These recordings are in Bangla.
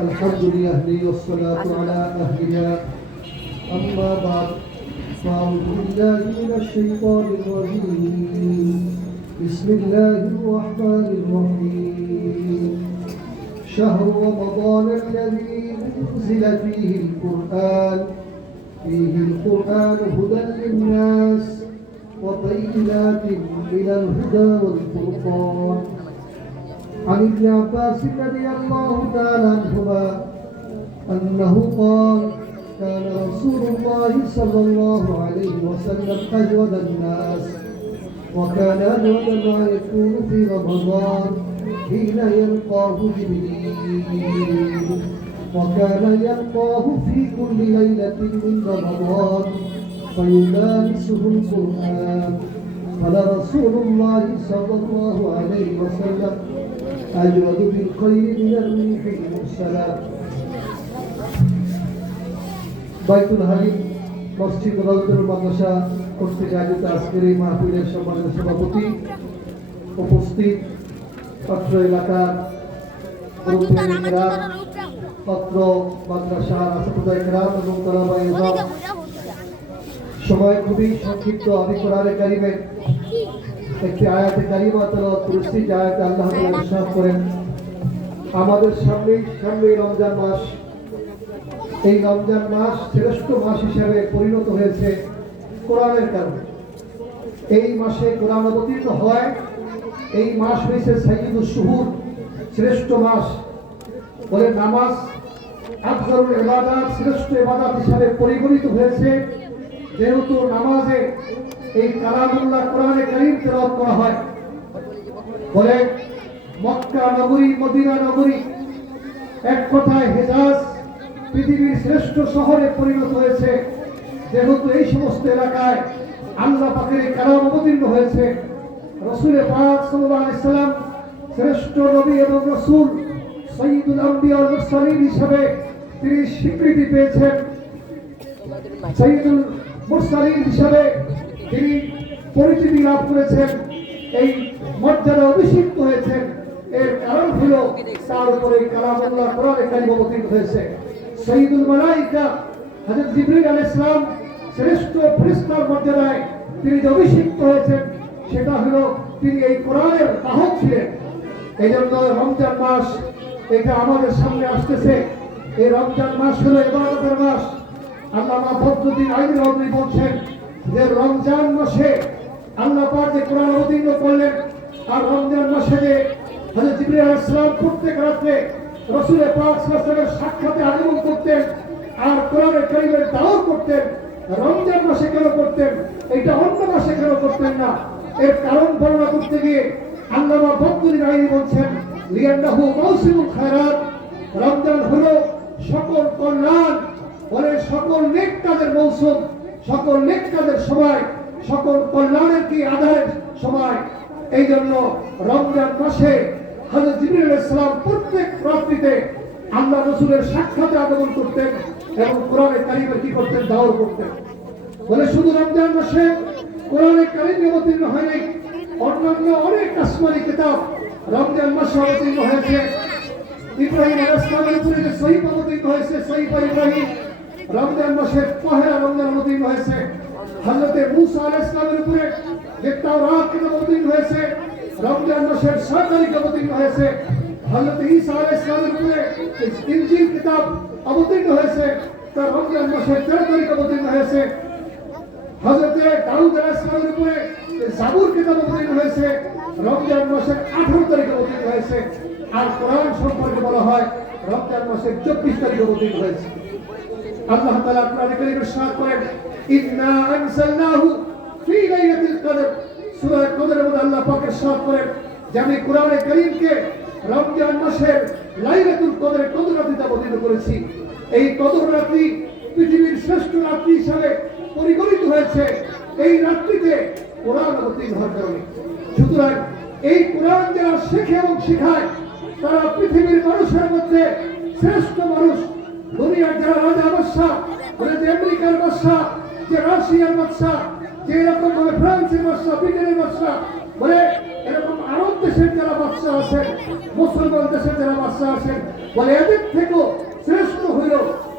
الحمد لله والصلاة على أهلها أما بعد فأعوذ بالله من الشيطان الرجيم بسم الله الرحمن الرحيم شهر رمضان الذي أنزل فيه القرآن هدى للناس وبينات من الهدى والفرقان عن ابن عباس رضي الله تعالى عنهما أنه قال كان رسول الله صلى الله عليه وسلم أجود الناس وكان أجود ما يكون في رمضان حين يلقاه جبريل وكان يلقاه في كل ليلة من رمضان فيدارسه القرآن قال رسول الله صلى الله عليه وسلم أجود بالخير من الريح المرسلة বাইতুল হালিম মসজিদ রওজাতুল মাদ্রাসা কর্তৃক আয়োজিত আজকের এই মাহফিলের সম্মানিত সভাপতি উপস্থিত পত্র এলাকার পত্র মাদ্রাসা আসাদুদ্দাহ کرام এবং তালাবায়ে ইলম সময় খুবই সংক্ষিপ্ত। আমি কোরআনে কারিমের একটি আয়াতে কারিমা তেলাওয়াত করেছি, যে আয়াতে আল্লাহ তাআলা ইরশাদ করেন আমাদের সামনে রমজান মাস, এই রমজান মাস শ্রেষ্ঠ মাস হিসেবে পরিণত হয়েছে কোরআনের কারণে। এই মাসে কোরআন অবতীর্ণ হয়, এই মাস হয়েছে সাইয়্যিদুশ শুহুর, শ্রেষ্ঠ মাস। বলে নামাজ আফজালুল ইবাদাত, শ্রেষ্ঠ ইবাদত হিসেবে পরিগণিত হয়েছে, যেহেতু নামাজে এই কালামুল্লাহ কোরআনে কারীম তেলাওয়াত করা হয়। বলে মক্কা নগরী, মদিনা নগরী, এক কথায় হেজাজ পৃথিবীর শ্রেষ্ঠ শহরে পরিণত হয়েছে, যেহেতু এই সমস্ত এলাকায় আল্লাহ পাকের কালাম অবতীর্ণ হয়েছে। রাসূল পাক সাল্লাল্লাহু আলাইহি সাল্লাম শ্রেষ্ঠ নবী এবং রাসূল, সাইয়্যিদুল আম্বিয়া ওয়াল মুরসালিন হিসেবে তিনি স্বীকৃতি পেয়েছেন। সাইয়্যিদুল মুরসালিন হিসেবে তিনি পরিচিতি লাভ করেছেন, এই মর্যাদা অভিষিক্ত হয়েছেন। এর কারণ হলো তার উপরে কালামুল্লাহ কোরআনে কারীম অবতীর্ণ হয়েছে। সাইয়্যিদুল মালায়েকা হযরত জিবরীল আলাইহিস সালাম শ্রেষ্ঠ ফেরেশতার মর্যাদায় তিনি যে অভিষিক্ত হয়েছেন, সেটা হলো তিনি এই কোরআনের বাহক ছিলেন। এই জন্য রমজান মাস এটা আমাদের সামনে আসতেছে। এই রমজান মাস হলো ইবাদতের মাস। আল্লামা ফজলুদ্দিন আইনি রহমানী বলছেন যে রমজান মাসে আল্লাহ পাক যে কোরআন অবতীর্ণ করলেন, আর রমজান মাসে যে হযরত জিবরীল আলাইহিস সালাম প্রত্যেক রাতে রাসূল পাক সাল্লাল্লাহু আলাইহি ওয়াসাল্লামের সাক্ষাতে আগমন করতেন আর কোরআনের কারীমের দাওয়াত করতেন, রমজান মাসে কেন করতেন, এটা অন্য মাসে কেন করতেন না? এর কারণ বর্ণনা করতে গিয়ে আল্লামা ফজলুদ্দিন আইনি বলছেন লিআন্নাহু মাউসিমুল খায়রাত, রমজান হলো সকল কল্যাণ, বলে সকল নেক কাজের মৌসুম, সকল নেক কাজের সময়, সকল কল্যাণের কি আধারের সময়। এই জন্য রমজান মাসে হযরত জিবরীল আলাইহিস সালাম প্রত্যেক রাত্রিতে আল্লাহ রাসূলের সাক্ষাতে আগমন করতেন এবং কোরআনের কারীমের কি করতেন, দাওয়াত করতেন। বলে শুধু রমজান মাসে কোরআনের কারীম অবতীর্ণ হয়নি, অন্যান্য অনেক আসমানি কিতাব রমজান মাসে অবতীর্ণ হয়েছে। ইব্রাহিম আলাইহিস সালামের উপরে যে সহিফা অবতীর্ণ হয়েছে, সহিফা ইব্রাহিম রমজান মাসের পহেলা রমজান অবতীর্ণ হয়েছে। হযরত মূসা আলাইহিস সালামের উপরে যে তাওরাত কিতাব অবতীর্ণ হয়েছে, রমজান মাসের 6 তারিখে অবতীর্ণ হয়েছে। হযরত ঈসা আলাইহিস সালামের উপরে ইনজিল কিতাব অবতীর্ণ হয়েছে, তা রমজান মাসের 13 তারিখে অবতীর্ণ হয়েছে। হযরত দাউদ আলাইহিস সালামের উপরে জাবুর কিতাব অবতীর্ণ হয়েছে, রমজান মাসের 18 তারিখে অবতীর্ণ হয়েছে। আর কোরআন সম্পর্কে বলা হয় রমজান মাসের 24 তারিখে অবতীর্ণ হয়েছে। আল্লাহ তাআলা কোরআনে কারীমে ইরশাদ করেন ইন্না আনজালনাহু ফি লাইলাতিল কদর, সূরা কদরের মধ্যে আল্লাহ পাক ইরশাদ করেন যে আমি কোরআনে কারীমকে রমজান মাসের লাইলাতুল কদরে কদর রাতে অবতীর্ণ করেছি। এই কদর রাত্রি পৃথিবীর শ্রেষ্ঠ রাত্রি হিসাবে পরিগণিত হয়েছে এই রাত্রিতে কোরআন অবতীর্ণ হওয়ার কারণে। সুতরাং এই কোরআন যারা শেখে এবং শেখায়, তারা পৃথিবীর মানুষের মধ্যে শ্রেষ্ঠ মানুষ। দুনিয়ার যারা রাজা বাদশাহ, যে আমেরিকার বাদশাহ, যে রাশিয়ার বাদশাহ, যে এরকম ভাবে ফ্রান্সের বাদশাহ, ব্রিটেনের বাদশাহ, বলে এরকম আরব দেশের যারা বাদশাহ আছেন, মুসলমান দেশের যারা বাদশাহ আছেন, বলে এদের থেকেও শ্রেষ্ঠ হইল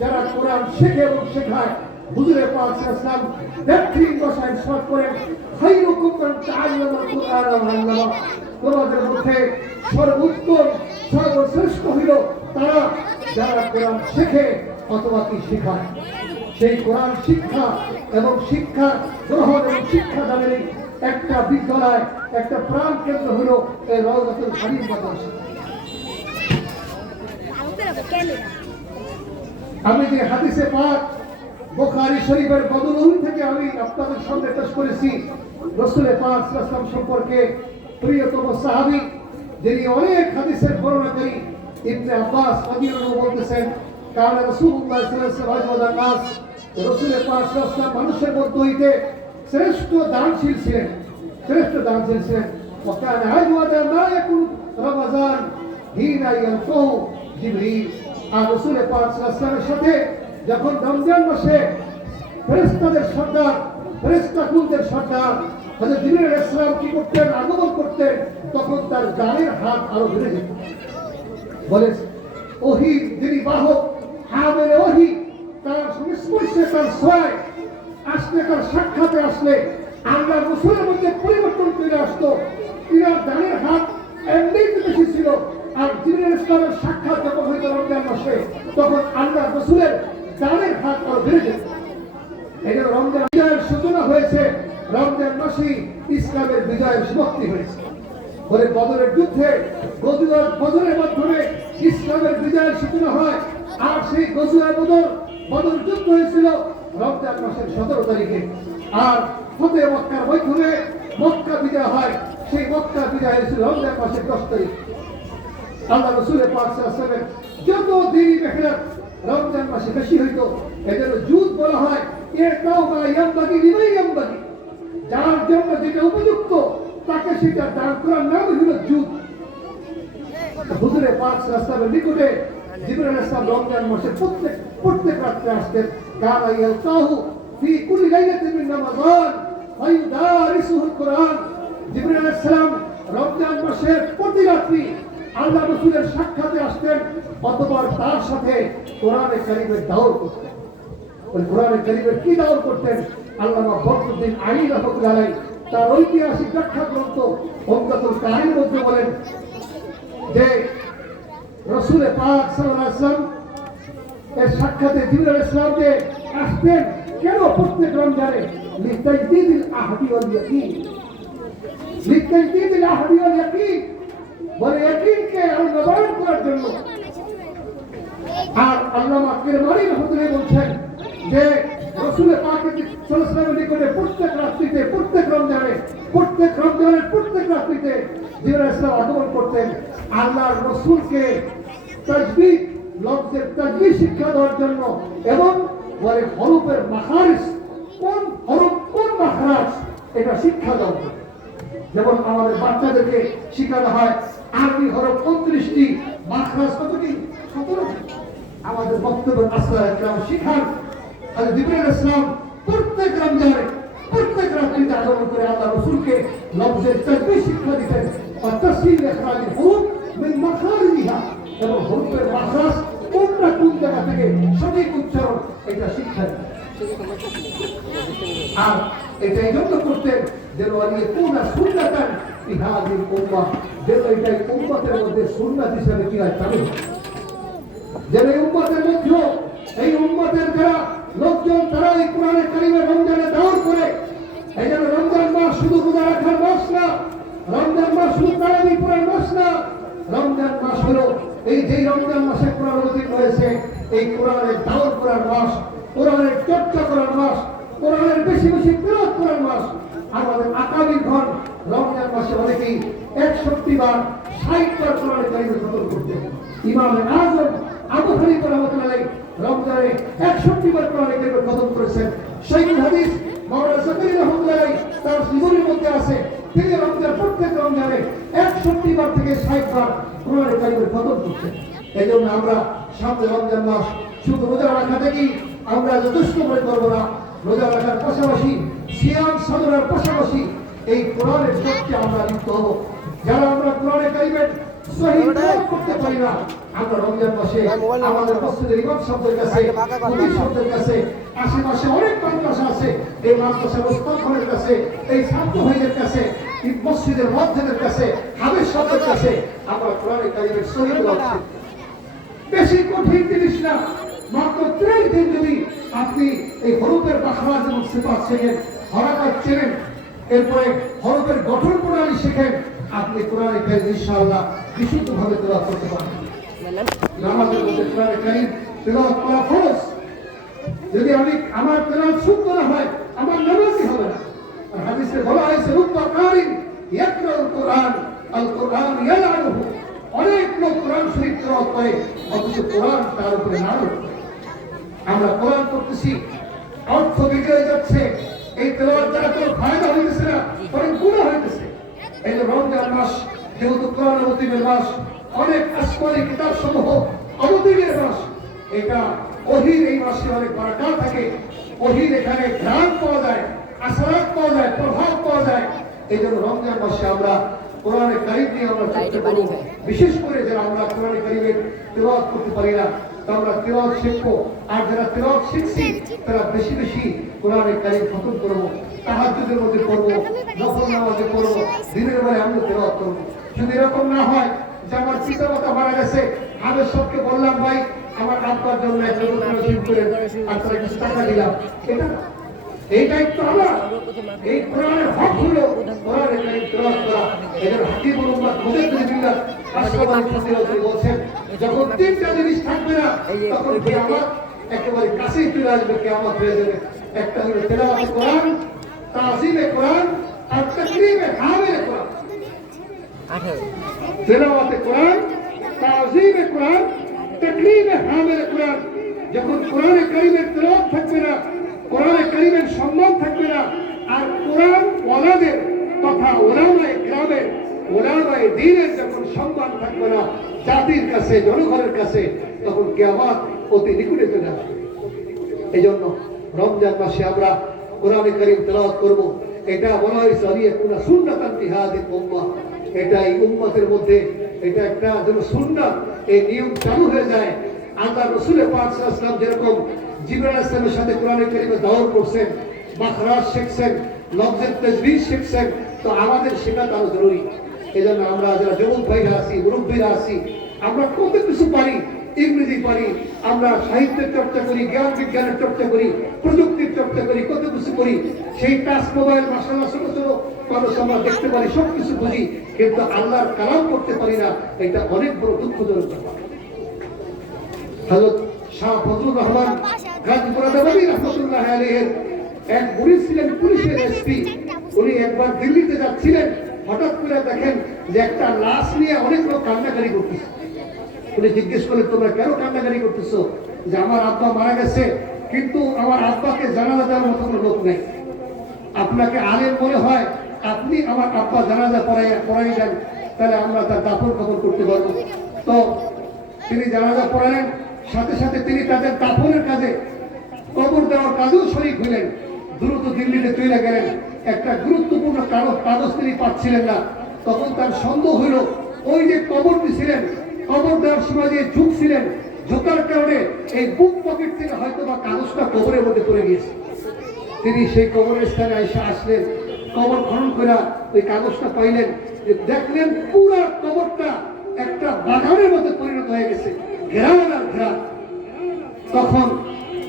যারা কোরআন শেখে এবং শেখায়। হুজুরে পাক সাল্লাল্লাহু আলাইহি ওয়াসাল্লাম ব্যক্তির ভাষায় ইরশাদ করেন, খায়রুকুম মান তাআল্লামাল কুরআন ওয়া 'আল্লামা। তোমাদের মধ্যে সর্বোত্তম সর্বশ্রেষ্ঠ হইল তারা যারা কোরআন শেখে অথবা কি শেখায়। সেই কোরআন শিক্ষা এবং শিক্ষা গ্রহণ এবং শিক্ষা দানের একটা বিদ্যালয়, একটা প্রাণ কেন্দ্র হইল এই রওজাতুল হাদিস মাদ্রাসা। আমি যে হাদিসে পাক বুখারী শরীফের বদলুল থেকে আমি আপনাদের সামনে পেশ করেছি, রাসূল পাক সাল্লাল্লাহু আলাইহি ওয়াসাল্লাম সম্পর্কে প্রিয়তম সাহাবী যিনি অনেক হাদিসের বর্ণনাকারী ইবনে আব্বাস রাদিয়াল্লাহু আনহু বলতেছেন, কারণ রাসূলুল্লাহ সাল্লাল্লাহু আলাইহি ওয়াসাল্লাম রাসূল পাক সাল্লাল্লাহু আলাইহি ওয়াসাল্লাম মানুষের মধ্যে হইতে শ্রেষ্ঠ দানশীল ছিলেন, শ্রেষ্ঠ দানশীল ছিলেন। وكان أجود ما يكون رمضان حين يلقاه জিবরিল। আর রাসূল পাক সাল্লাল্লাহু আলাইহি ওয়াসাল্লামের সাথে যখন রমজান মাসে ফেরেশতাদের সর্দার, ফেরেশতাকুলদের সর্দার হযরত জিবরিল আলাইহিস সালাম কি করতেন, আগমন করতেন, তখন তার ডানের হাত আরো বেড়ে যেত। বলে ওহী যিনি বাহক, হামেল ওহী, তার সংস্পর্শে তার ছয় আসলে, তার সাক্ষাতে আসলে আল্লাহ রাসূলের মধ্যে পরিবর্তন চলে আসতো। তিনার ডানের হাত এমনিই বেশি ছিল, আর জিবরিল আলাইহিস সালামের সাক্ষাৎ যখন হইতো রমজান মাসে, তখন আল্লাহ রাসূলের ডানের হাত আরো বেড়ে যেত। এই যে রমজান বিজয়ের সূচনা হয়েছে, রমজান মাসে ইসলামের বিজয়ের সমাপ্তি হয়েছে। বলে বদরের যুদ্ধে বদরের মাধ্যমে ইসলামের বিজয়ের সূচনা হয়। আর সেই গজওয়া বদর যুদ্ধ হয়েছিল রমজান মাসের 17 তারিখে। আর ফতে মক্কার মাধ্যমে মক্কা বিজয় হয়, সেই মক্কা বিজয় হয়েছিল রমজান মাসের 10 তারিখ। আল্লাহ রাসূল পাক সাল্লাল্লাহু আলাইহি ওয়াসাল্লাম যত দিনই মেহনত রমজান মাসে বেশি হইতো, এজন্য জুদ বলা হয়, এটাও মা ইয়ামবাগি লিমাই ইয়ামবাগি, যার জন্য যেটা উপযুক্ত তাকে সেটা দান করার নাম হলো জুদ। হুজুরে পাক সাল্লাল্লাহু আলাইহি ওয়াসাল্লামের নিকটে জিবরিল আলাইহিস সালাম রমজান মাসে প্রত্যেক রাতে আসতেন। কানা ইয়ালতাহু ফি কুল্লি লাইলাতিন মিন রমাদান ফায়ুদারিসুহুল কুরআন। জিবরিল আলাইহিস সালাম রমজান মাসের প্রতি রাত্রি আল্লাহ রাসূলের সাক্ষাতে আসতেন, অতঃপর তার সাথে কোরআনে কারীমের দাওর করতেন। ওই কোরআনে কারীমের কি দাওর করতেন? আল্লামা ফখরুদ্দিন আলী রাহমাতুল্লাহ আলাইহি তার ঐতিহাসিক ব্যাখ্যা গ্রন্থ উমদাতুল কারীর মধ্যে বলেন যে রাসূল পাক সাল্লাল্লাহু আলাইহি ওয়াসাল্লাম এর সাক্ষাতে জিবরিল আলাইহিস সালাম যে আসতেন কেন প্রত্যেক রমজানে? লিতাজদীদিল আহদি ওয়াল ইয়াকিন, লিতাজদীদিল আহদি ওয়াল ইয়াকিন, বলে ইয়াকিনকে নবায়ন করার জন্য। আর আল্লামা কিরমানি রাহমাতুল্লাহ বলছেন যে রাসূল পাক সাল্লাল্লাহু আলাইহি ওয়াসাল্লামের নিকটে প্রত্যেক রাত্রিতে, প্রত্যেক রমজানের প্রত্যেক রাত্রিতে জিবরিল আলাইহিস সালাম আগমন করতেন আল্লাহর রাসূলকে তাজবীদ, লফজের তাজবীদ শিক্ষা দেওয়ার জন্য, এবং বলে হরফের মাখারিজ, কোন হরফ কোন মাখরাজ এটা শিক্ষা দেওয়ার জন্য। যেমন আমাদের বাচ্চাদেরকে শেখানো হয় আরবি হরফ 29টি, মাখরাজ কতটি? 17টি। আমাদের বক্তব্যের আসলার একরাম শিখান। আর জিবরিল আলাইহিস সালাম প্রত্যেক রমজানে প্রত্যেক রাত্রিতে আগমন করে আল্লাহ রাসূলকে লফজের তাজবীদ শিক্ষা দিতেন, আর তাসহিল ইখরাজিল হুরুফ মিন মাখারিজিহা, এবং হরফের মাখরাজ কোনটা কোন জায়গা থেকে সঠিক উচ্চারণ এটা শিক্ষা দিতেন। আর এটা এই জন্য করতেন যেন কোনা সুন্নাতান ইহাদিল উম্মাহ, যেন এটাই উম্মতের মধ্যে সুন্নাত হিসেবে কি হয় চালু হয়। যেন এই উম্মতের মধ্যে, এই উম্মতের যারা লোকজন তারা এই কোরআনে কারীমের রমজানে দাওয়াত করে। এই জন্য রমজান মাস শুধু রোজা রাখার মাস না, রমজান মাস শুধু তারাবি পড়ার মাস না, রমজান মাস হলো এই যে রমজান মাসে কোরআন অবতীর্ণ হয়েছে এই কোরআনের দাওয়াত করার মাস, কোরআনের চর্চা করার মাস, কোরআনের বেশি বেশি তেলাওয়াত করার মাস। আমাদের আকাবির ঘর রমজান মাসে অনেকেই 61 বার 60 বার কোরআনে কারীমের খতম করতেন। ইমাম আযম আবু হানিফা রাহমাতুল্লাহ আলাইহি রমজানে 61 বার কোরআনে কারীমের খতম করেছেন। শাইখুল হাদিস মাওলানা জাকারিয়া রাহমাতুল্লাহ আলাইহি তার জীবনের মধ্যে আছে, তিনি প্রত্যেক রমজানে 61 বার থেকে 60 বার কোরআনে কারীমের খতম করছেন। এই জন্য আমরা সামনে রমজান মাস শুধু রোজা রাখা থেকেই আমরা যথেষ্ট মনে করবো না। রোজা রাখার পাশাপাশি, সিয়াম সাধনার পাশাপাশি এই কোরআনের চর্চা আমরা লিপ্ত হব। যারা আমরা কোরআনে কারীমের সহিহ তেলাওয়াত করতে পারি না, আমরা রমজান মাসে আমাদের মসজিদের ইমাম সাহেবের কাছে, মুফতি সাহেবের কাছে, আশেপাশে অনেক মাদ্রাসা আছে, এই মাদ্রাসার ওস্তাদের কাছে, এই ছাত্র ভাইদের কাছে, এই মসজিদের মুয়াজ্জিনের কাছে, হাফেজ সাহেবের কাছে আমরা কোরআনে কারিমের সহিহ তেলাওয়াত করি। বেশি কঠিন জিনিস না, মাত্র 30 দিন যদি আপনি এই হরফের মাখরাজ এবং সিফাত শেখেন, হরকাত চেনেন, এরপরে হরফের গঠন প্রণালী শেখেন, আপনি কোরআনে কারিম ইনশাআল্লাহ বিশুদ্ধভাবে তেলাওয়াত করতে পারবেন। নামাজের মধ্যে কোরআনে কারিম তেলাওয়াত করা ফরজ। যদি আমার তেলাওয়াত শুদ্ধ না হয়, আমার নামাজই হবে না। আর হাদিসে বলা হয়েছে রুব্বা কারিম ইয়াকরাউল কোরআন আল কোরআন ইয়ালআনুহু, অনেক লোক কোরআন শরীফ তেলাওয়াত করে অথচ কোরআন তার উপরে লানত করে। আমরা কোরআন পড়তেছি, অর্থ বিগড়ে যাচ্ছে, এই তেলাওয়াত দ্বারা কোনো ফায়দা হইতেছে না, বরং গুনাহ হইতেছে। এই যে রমজান মাস যেহেতু কোরআন অবতীর্ণের মাস, অনেক আসমানি কিতাব সমূহ অবতীর্ণের মাস, এটা ওহীর এই মাসে অনেক বারাকাত থাকে। ওহীর এখানে ঘ্রাণ পাওয়া যায়, আসরাত পাওয়া যায়, প্রভাব পাওয়া যায়। এই জন্য রমজান মাসে আমরা কোরআনে কারিম নিয়ে আমরা চর্চা করব। বিশেষ করে যারা আমরা কোরআনে কারিমের তেলাওয়াত করতে পারি না, তা আমরা তেলাওয়াত শিখবো। আর যারা তেলাওয়াত শিখছি তারা বেশি বেশি কোরআনে কারিম খতম করবো, তাহাজ্জুদের মধ্যে পড়বো, নফল নামাজে পড়বো, দিনের বেলায় আমরা তেলাওয়াত করবো। যদি এরকম না হয় যে আমার পিতা মাতা মারা গেছে, আমি সবকে বললাম ভাই আমার আব্বার জন্য একটা নতুন শিব করে আর তারা কিছু টাকা দিলাম, এটা না। এই দায়িত্ব আমার। এই কোরআনের হক হলো কোরআনের কারিম তেলাওয়াত করা। এদের হাকিমুল উম্মাত মুজাদ্দিদ বিল্লাহ আশরাফুল মুফাসসিরিন বলেছেন, যখন তিনটা জিনিস থাকবে না তখন কিয়ামত একেবারে কাছেই চলে আসবে, কিয়ামত হয়ে যাবে। একটা হলো তেলাওয়াতে কোরআন, তাযীমে কোরআন আর তাকরীমে হামিলে কোরআন। তেলাওয়াতে কোরআন, তাযীমে কোরআন, তাকরীমে হামিলে কোরআন। যখন কোরআনে কারিমের তেলাওয়াত থাকবে না, কোরআনে কারিমের সম্মান থাকবে না, আর কোরআন ওয়ালাদের তথা উলামায়ে কিরামের, উলামায়ে দ্বীনের যখন সম্মান থাকবে না জাতির কাছে, জনগণের কাছে, তখন কিয়ামত অতি নিকটে চলে আসবে। এই জন্য রমজান মাসে আমরা কোরআনে কারিম তেলাওয়াত করব। এটা বলা হয়েছে আলিয়াকুনা সুন্নাতান ফি হাযিহিল উম্মাহ, এটা এই উম্মতের মধ্যে এটা একটা যেন সুন্নাত, এই নিয়ম চালু হয়ে যায়। আল্লাহ রাসূল পাক সাল্লাল্লাহু আলাইহি ওয়াসাল্লাম যেরকম জিবরাইল আলাইহিস সালামের সাথে কোরআনে কারিমে দাওয়াত করছেন, মাখরাজ শিখছেন, লফজের তাজবীজ শিখছেন, তো আমাদের শেখা তার জরুরি। এজন্য আমরা যারা যুবক ভাইরা আছি, মুরব্বীরা আছি, আমরা কত কিছু পারি, ইংরেজি পারি, আমরা সাহিত্যের চর্চা করি, জ্ঞান বিজ্ঞানের চর্চা করি, প্রযুক্তির চর্চা করি, কত কিছু করি। সেই টাচ মোবাইল মাশাআল্লাহ ছোট ছোট মানুষ আমরা দেখতে পারি, সব কিছু বুঝি, কিন্তু আল্লাহর কালাম করতে পারি না। এটা অনেক বড় দুঃখজনক ব্যাপার। হযরত শাহ ফজলুর রহমান গাজীপুরাদাবাদী রাহমাতুল্লাহ আলাইহির এক মুরিদ ছিলেন, পুলিশের এসপি। উনি একবার দিল্লিতে যাচ্ছিলেন, হঠাৎ করে দেখেন যে একটা লাশ নিয়ে অনেক লোক কান্নাকারি করতেছে। উনি জিজ্ঞেস করলেন, তোমরা কেন কান্নাকারি করতেছো? যে আমার আব্বা মারা গেছে, কিন্তু আমার আব্বাকে জানাজা দেওয়ার মতো কোনো লোক নেই। আপনাকে আলেম মনে হয়, আপনি আমার আব্বা জানাজা পড়াই দেন, তাহলে আমরা তার দাফন কাফন করতে পারবো। তো তিনি জানাজা পড়ালেন, সাথে সাথে তিনি তাদের দাফনের কাজে, কবর দেওয়ার কাজেও শরীক হইলেন। দ্রুত দিল্লিতে চলে গেলেন। একটা গুরুত্বপূর্ণ কাগজ তিনি পাচ্ছিলেন না। তখন তার সন্দেহ হইল, ওই যে কবর দিছিলেন, কবর দেওয়ার সময় যে ঝুঁকছিলেন, ঝোঁকার কারণে এই বুক পকেট থেকে হয়তো বা কাগজটা কবরের মধ্যে পড়ে গিয়েছে। তিনি সেই কবরের স্থানে এসে আসলেন, কবর খনন করে ওই কাগজটা পাইলেন, দেখলেন পুরো কবরটা একটা বাগানের মধ্যে পরিণত হয়ে গেছে, ঘেরান আর ঘেরান। তখন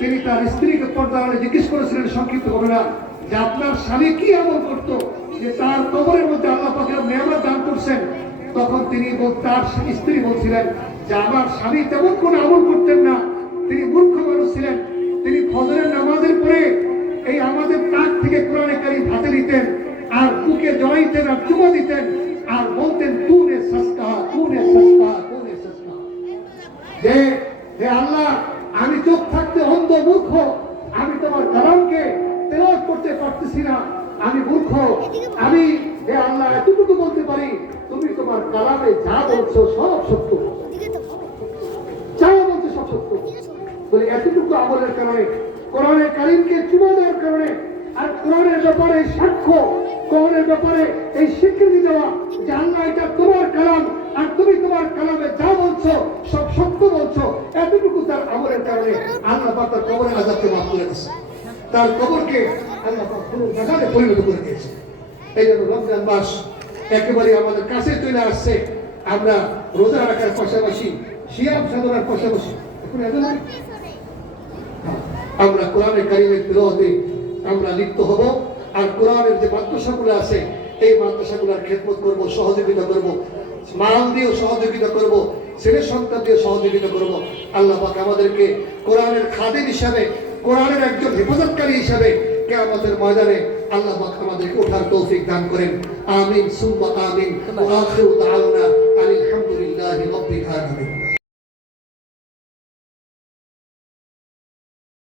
তিনি তার স্ত্রীকে পর্দারে জিজ্ঞেস করেছিলেন সংক্ষিপ্ত ঘটনা, যে আপনার স্বামী কি আমল করতো যে তার কবরের মধ্যে আল্লাহ পাকের নেয়ামত দান করছেন? তখন তিনি তার স্ত্রী বলছিলেন যে আমার স্বামী তেমন কোনো আমল করতেন না, তিনি মূর্খ মানুষ ছিলেন। তিনি ফজরের নামাজের পরে এই আমাদের তাক থেকে কোরআনে কারিম হাতে দিতেন, আর বুকে জড়াইতেন আর চুমা দিতেন, আর বলতেন তুনে সস্তা, তুনে সস্তা, তুনে সস্তা। যে হে আল্লাহ, আমি চোখ থাকতে অন্ধ মূর্খ, আমি তোমার কালামকে তেলাওয়াত করতে পারতেছি না, আমি মূর্খ। আমি হে আল্লাহ এতটুকু বলতে পারি, তুমি তোমার কালামে যা বলছো সব সত্য, যা বলছো সব সত্য। বলে এতটুকু আমলের কারণে, কোরআনে কারিমকে চুমা দেওয়ার কারণে, আর কোরআনের ব্যাপারে সাক্ষ্য, কোরআনের ব্যাপারে এই স্বীকৃতি দেওয়া যে আল্লাহ এটা তোমার কালাম, আর তুমি তোমার কালামে যা বলছো সব সত্য বলছো, এতটুকু তার আমলের কারণে আল্লাহ পাক তার কবরের আযাবকে মাফ করে দিয়েছে, তার কবরকে আল্লাহ পাক পুরো জায়গায় পরিণত করে দিয়েছে। এই জন্য রমজান মাস একেবারে আমাদের কাছে চলে আসছে। আমরা রোজা রাখার পাশাপাশি সিয়াম সাধনার পাশাপাশি আমরা কোরআনে কারিমের তিলাওয়াতে আমরা লিপ্ত হব। আর কোরআনের যে মাদ্রাসাগুলো আছে এই মাদ্রাসাগুলোর খেদমত করব, সহযোগিতা করব, মাল দিয়েও সহযোগিতা করব, ছেলে সন্তান দিয়ে সহযোগিতা করব। আল্লাহ পাক আমাদেরকে কোরআনের খাদেম হিসাবে, কোরআনের একজন হেফাজতকারী হিসাবে কিয়ামতের ময়দানে আল্লাহ পাক আমাদেরকে ওঠার তৌফিক দান করেন। আমিন সুম্মা আমিন। ওয়া আখিরু দাওয়ানা